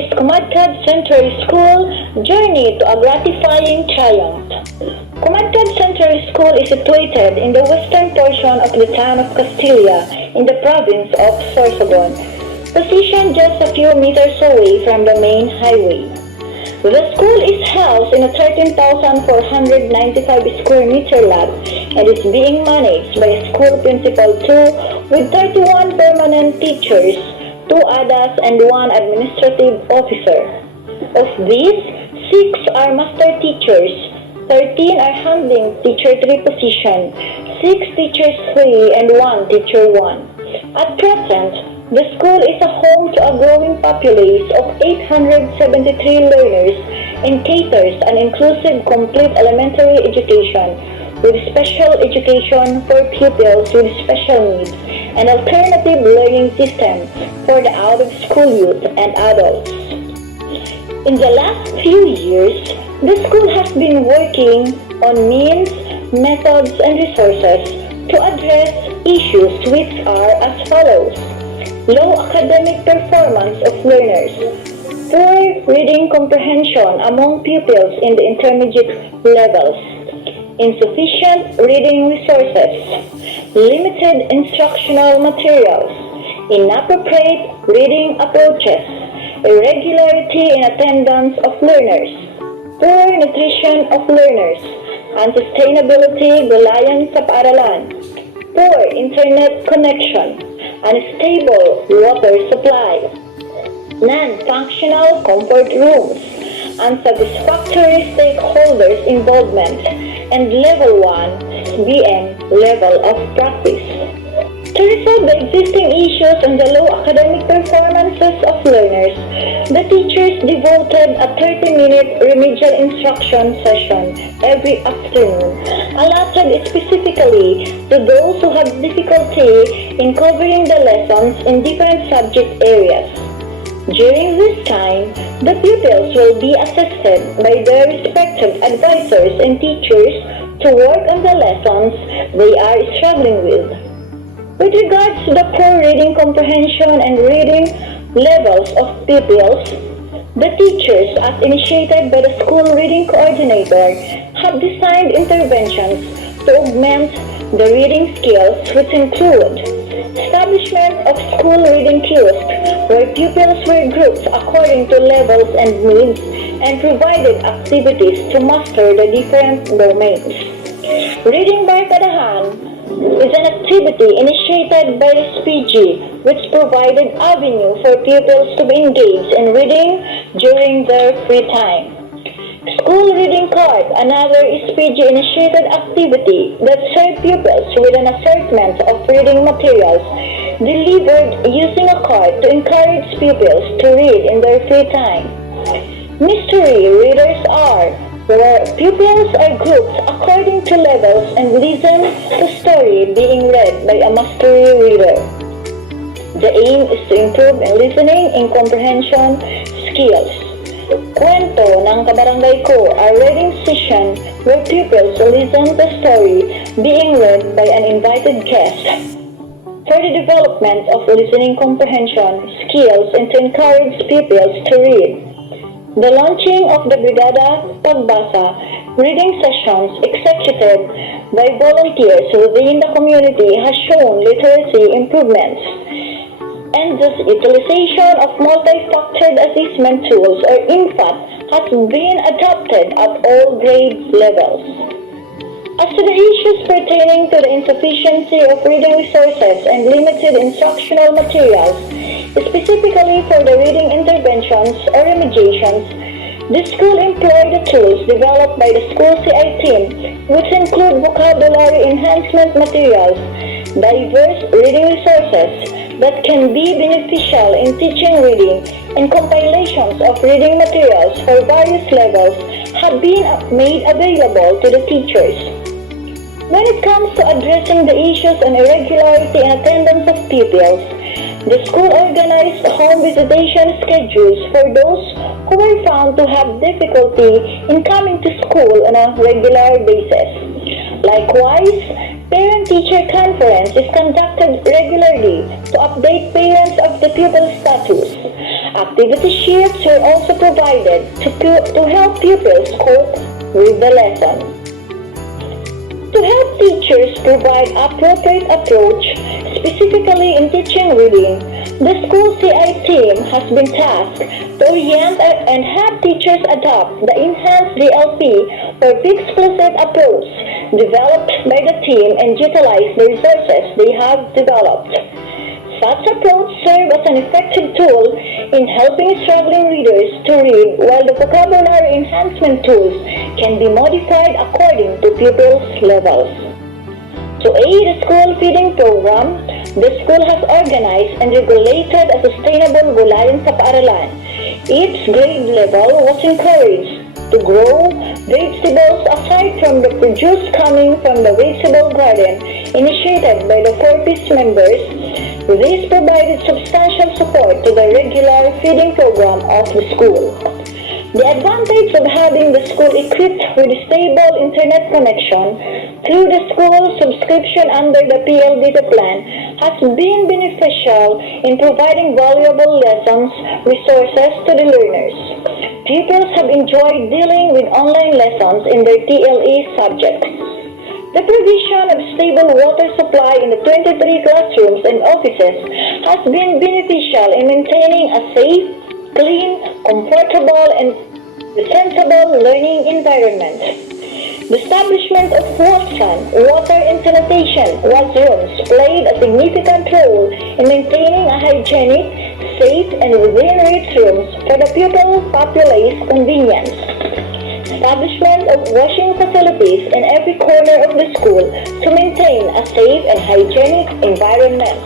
is Cumadcad Central School Journey to a Gratifying Triumph. Cumadcad Central School is situated in the western portion of the town of Castilla in the province of Sorsogon, positioned just a few meters away from the main highway. The school is housed in a 13,495 square meter lot and is being managed by a school principal 2 with 31 permanent teachers, 2 ADAs and 1 administrative officer. Of these, 6 are master teachers, 13 are handling teacher 3 position, 6 teachers 3 and 1 teacher 1. At present, the school is a home to a growing populace of 873 learners and caters an inclusive complete elementary education with special education for pupils with special needs and alternative learning system for the out-of-school youth and adults. In the last few years, the school has been working on means, methods, and resources to address issues which are as follows: low academic performance of learners, poor reading comprehension among pupils in the intermediate levels, insufficient reading resources, limited instructional materials, inappropriate reading approaches, irregularity in attendance of learners, poor nutrition of learners, unsustainability reliance sa paaralan, poor internet connection, unstable water supply, non-functional comfort rooms, unsatisfactory stakeholders involvement, and level 1 SBM level of practice. To resolve the existing issues on the low academic performances of learners, the teachers devoted a 30-minute remedial instruction session every afternoon, allotted specifically to those who have difficulty in covering the lessons in different subject areas. During this time, the pupils will be assisted by their respective advisors and teachers to work on the lessons they are struggling with. With regards to the poor reading comprehension and reading levels of pupils, the teachers, as initiated by the school reading coordinator, have designed interventions to augment the reading skills, which include establishment of school reading kiosks where pupils were grouped according to levels and needs and provided activities to master the different domains. Reading Barkadahan is an activity initiated by the SPG which provided avenue for pupils to be engaged in reading during their free time. School Reading Card, another SPG-initiated activity that served pupils with an assortment of reading materials delivered using a card to encourage pupils to read in their free time. Mystery Readers are where pupils are grouped according to levels and listen to story being read by a mastery reader. The aim is to improve in listening and comprehension skills. Kwento ng Kabarangay Ko, a reading session where pupils listen to story being read by an invited guest. For the development of listening comprehension skills and to encourage pupils to read. The launching of the Brigada Pagbasa reading sessions executed by volunteers within the community has shown literacy improvements, and the utilization of multi-factored assessment tools or INFAT has been adopted at all grade levels. As to the issues pertaining to the insufficiency of reading resources and limited instructional materials, specifically for the reading interventions or remediations, the school employed the tools developed by the school CI team, which include vocabulary enhancement materials, diverse reading resources that can be beneficial in teaching reading, and compilations of reading materials for various levels have been made available to the teachers. When it comes to addressing the issues on irregularity in attendance of pupils, the school organized home visitation schedules for those who were found to have difficulty in coming to school on a regular basis. Likewise, parent-teacher conference is conducted regularly to update parents of the pupil status. A Activity sheets were also provided to help pupils cope with the lesson. To help teachers provide appropriate approach, specifically in teaching reading, the school CI team has been tasked to orient and have teachers adopt the enhanced DLP for explicit approach developed by the team and utilize the resources they have developed. Such approach serves as an effective tool in helping struggling readers to read, while the vocabulary enhancement tools can be modified according to pupils' levels. To aid the school feeding program, the school has organized and regulated a sustainable gulayan sa paaralan. Each grade level was encouraged to grow vegetables aside from the produce coming from the vegetable garden initiated by the 4-piece members. This provided substantial support to the regular feeding program of the school. The advantage of having the school equipped with a stable internet connection through the school subscription under the PLDT plan has been beneficial in providing valuable lessons resources to the learners. Pupils have enjoyed dealing with online lessons in their TLE subjects. The provision of stable water supply in the 23 classrooms and offices has been beneficial in maintaining a safe, clean, comfortable, and sensible learning environment. The establishment of water and sanitation washrooms played a significant role in maintaining a hygienic, safe, and within-reach rooms for the pupil populace convenience. Establishment of washing facilities in every corner of the school to maintain a safe and hygienic environment.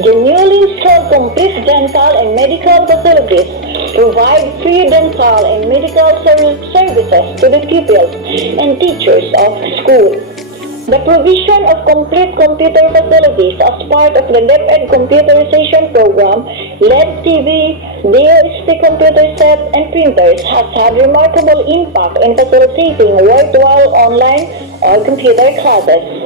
The newly installed complete dental and medical facilities provide free dental and medical services to the pupils and teachers of the school. The provision of complete computer facilities as part of the DepEd computerization program, LED TV, DOST computer set, and printers has had remarkable impact in facilitating worthwhile online or computer classes.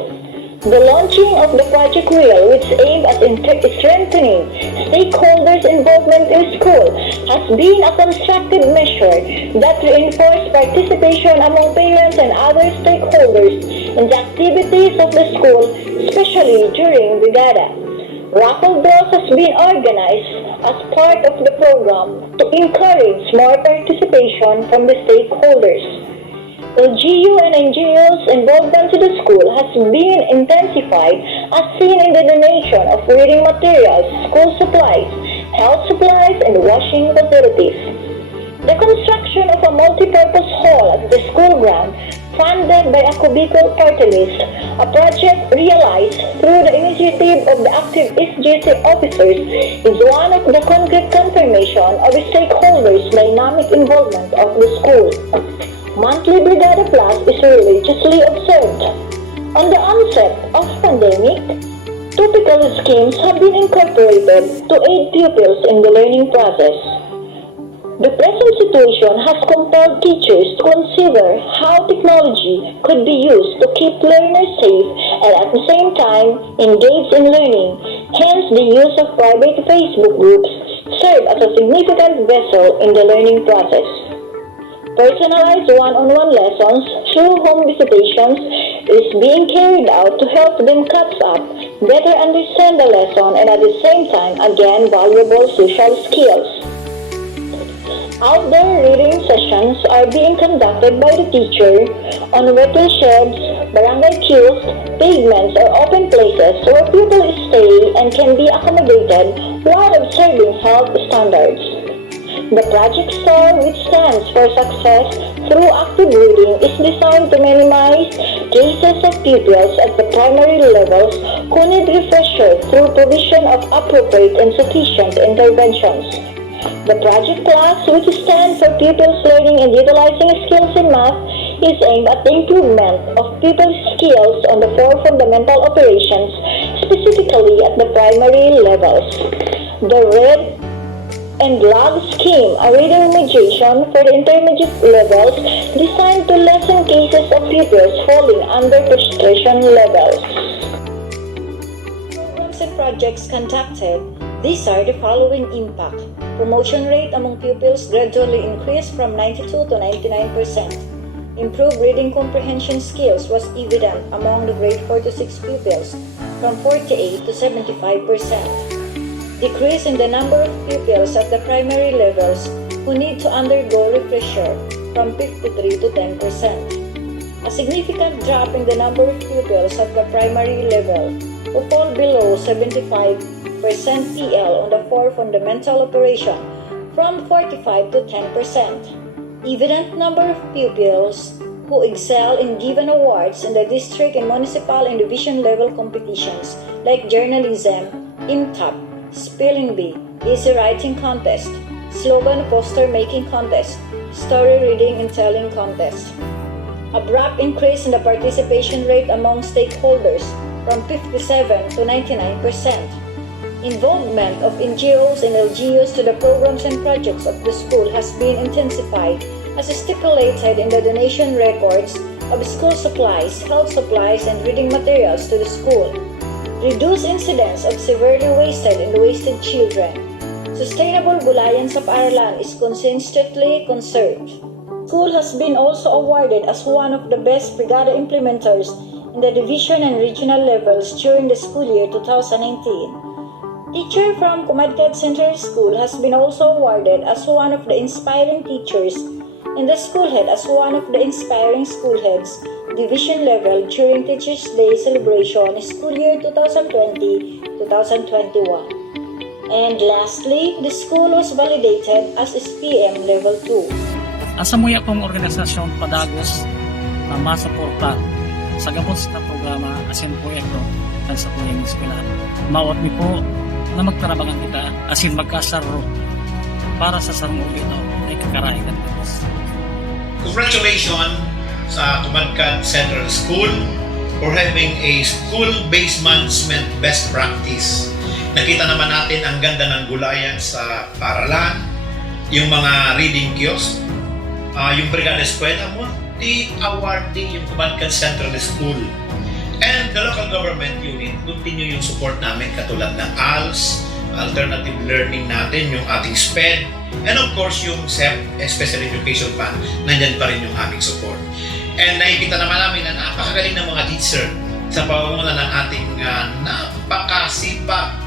The launching of the Project Wheel, which aimed at strengthening stakeholders' involvement in school, has been a constructive measure that reinforced participation among parents and other stakeholders in the activities of the school, especially during Brigada. Raffle draws has been organized as part of the program to encourage more participation from the stakeholders. LGU and NGO's involvement to the school has been intensified as seen in the donation of reading materials, school supplies, health supplies, and washing facilities. The construction of a multipurpose hall at the school ground, funded by a cubicle party list, a project realized through the initiative of the active SGC officers, is one of the concrete confirmation of the stakeholders' dynamic involvement of the school. Monthly Brigada Plus is religiously observed. On the onset of pandemic, topical schemes have been incorporated to aid pupils in the learning process. The present situation has compelled teachers to consider how technology could be used to keep learners safe and at the same time engaged in learning. Hence, the use of private Facebook groups serve as a significant vessel in the learning process. Personalized one-on-one lessons through home visitations is being carried out to help them catch up, better understand the lesson, and at the same time, again, valuable social skills. Outdoor reading sessions are being conducted by the teacher on wetting sheds, barangay kiosks, pavements, or open places where people stay and can be accommodated while observing health standards. The Project STAR, which stands for Success Through Active Reading, is designed to minimize cases of pupils at the primary levels who need refresher through provision of appropriate and sufficient interventions. The Project Class, which stands for Pupils Learning and Utilizing Skills in Math, is aimed at the improvement of pupils' skills on the 4 fundamental operations, specifically at the primary levels. The Red and LAG scheme, a reading remediation for the intermediate levels designed to lessen cases of pupils falling under frustration levels. Programs and projects conducted, these are the following impact. Promotion rate among pupils gradually increased from 92 to 99%. Improved reading comprehension skills was evident among the grade 4 to 6 pupils from 48 to 75%. Decrease in the number of pupils at the primary levels who need to undergo refresher from 53 to 10%. A significant drop in the number of pupils at the primary level who fall below 75% PL on the 4 fundamental operation from 45 to 10%. Evident number of pupils who excel in given awards in the district and municipal and division level competitions like journalism, IMTAP, spelling bee, easy writing contest, slogan poster making contest, story reading and telling contest. Abrupt increase in the participation rate among stakeholders from 57 to 99%. Involvement of NGOs and LGUs to the programs and projects of the school has been intensified as stipulated in the donation records of school supplies, health supplies, and reading materials to the school. Reduced incidence of severely wasted and wasted children. Sustainable gulayan sa paaralan is consistently conserved. School has been also awarded as one of the best brigada implementers in the division and regional levels during the school year 2019. Teacher from Cumadcad Central School has been also awarded as one of the inspiring teachers and the school head as one of the inspiring school heads division level during Teachers Day celebration school year 2020-2021. And lastly, the school was validated as SBM level 2. Asa mo akong organisasyon padagos na masuporta sa gabos na programa asin proyekto kan sa tuyang eskwelahan. Mawat mi po na magtarabangan kita asin magkasaro para sa sarong ulit ay kakaraigan dito. Congratulations sa Cumadcad Central School for having a school-based management best practice. Nakita naman natin ang ganda ng gulayan sa paaralan, yung mga reading kiosk, yung Brigada Eskwela, multi-awarding yung Cumadcad Central School. And the local government unit, continue yung support namin katulad ng ALS, alternative learning natin, yung ating SPED, and of course yung SEP, Special Education Fund, nandyan pa rin yung aming support. And nakikita naman namin na napakagaling ng mga teacher sa pamumuno ng ating napakasipag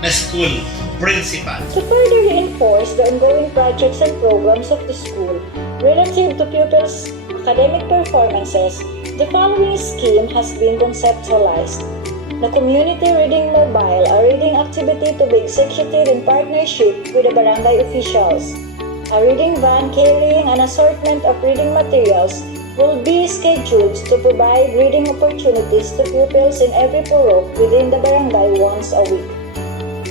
na school principal. To further reinforce the ongoing projects and programs of the school relative to pupils' academic performances, the following scheme has been conceptualized. The Community Reading Mobile, a reading activity to be executed in partnership with the barangay officials. A reading van carrying an assortment of reading materials will be scheduled to provide reading opportunities to pupils in every purok within the barangay once a week.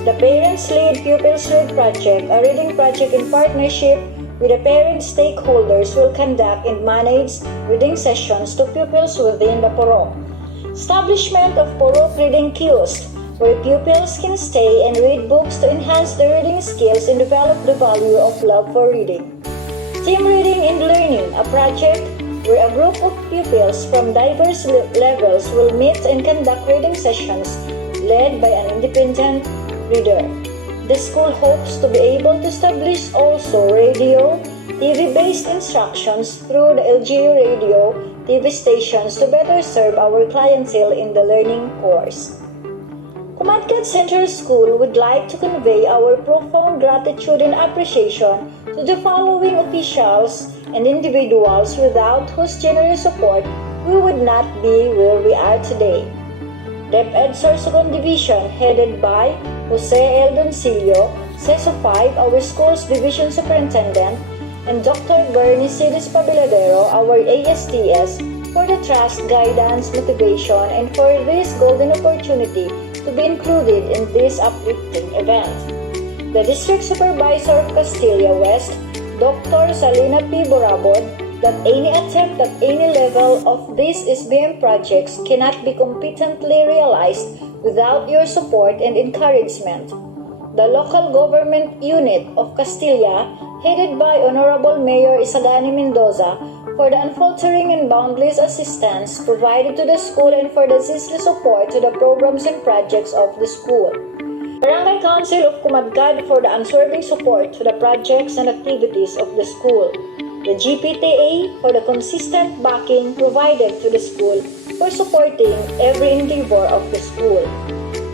The Parents Lead Pupils Read Project, a reading project in partnership with the parent stakeholders, will conduct and manage reading sessions to pupils within the purok. Establishment of purok reading kiosks, where pupils can stay and read books to enhance their reading skills and develop the value of love for reading. Team Reading and Learning, a project where a group of pupils from diverse levels will meet and conduct reading sessions led by an independent reader. The school hopes to be able to establish also radio, TV-based instructions through the LGU radio, TV stations to better serve our clientele in the learning course. Cumadcad Central School would like to convey our profound gratitude and appreciation to the following officials and individuals without whose generous support we would not be where we are today. DepEd Sorsogon Division, headed by Jose L. Doncillo, CESO 5, our school's division superintendent, and Dr. Bernie C. Despabiladero, our ASTS, for the trust, guidance, motivation, and for this golden opportunity to be included in this uplifting event. The District Supervisor of Castilla West, Dr. Salina P. Borabod, that any attempt at any level of these SBM projects cannot be competently realized without your support and encouragement. The local government unit of Castilla, headed by Honorable Mayor Isagani Mendoza, for the unfaltering and boundless assistance provided to the school and for the ceaseless support to the programs and projects of the school. Barangay Council of Cumadcad for the unswerving support to the projects and activities of the school. The GPTA for the consistent backing provided to the school for supporting every endeavor of the school.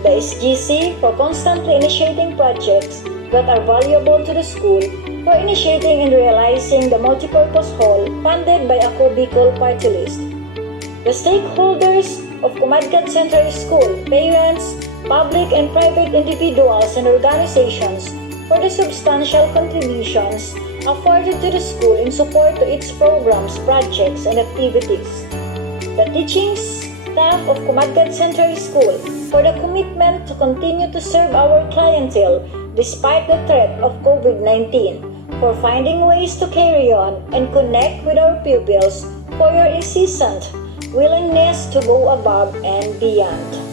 The SGC for constantly initiating projects that are valuable to the school, for initiating and realizing the multipurpose hall funded by Ako Bicol Party List. The stakeholders of Cumadcad Central School, parents, public and private individuals and organizations for the substantial contributions afforded to the school in support to its programs, projects, and activities. The teaching staff of Cumadcad Central School for the commitment to continue to serve our clientele despite the threat of COVID-19, for finding ways to carry on and connect with our pupils, for your incessant willingness to go above and beyond.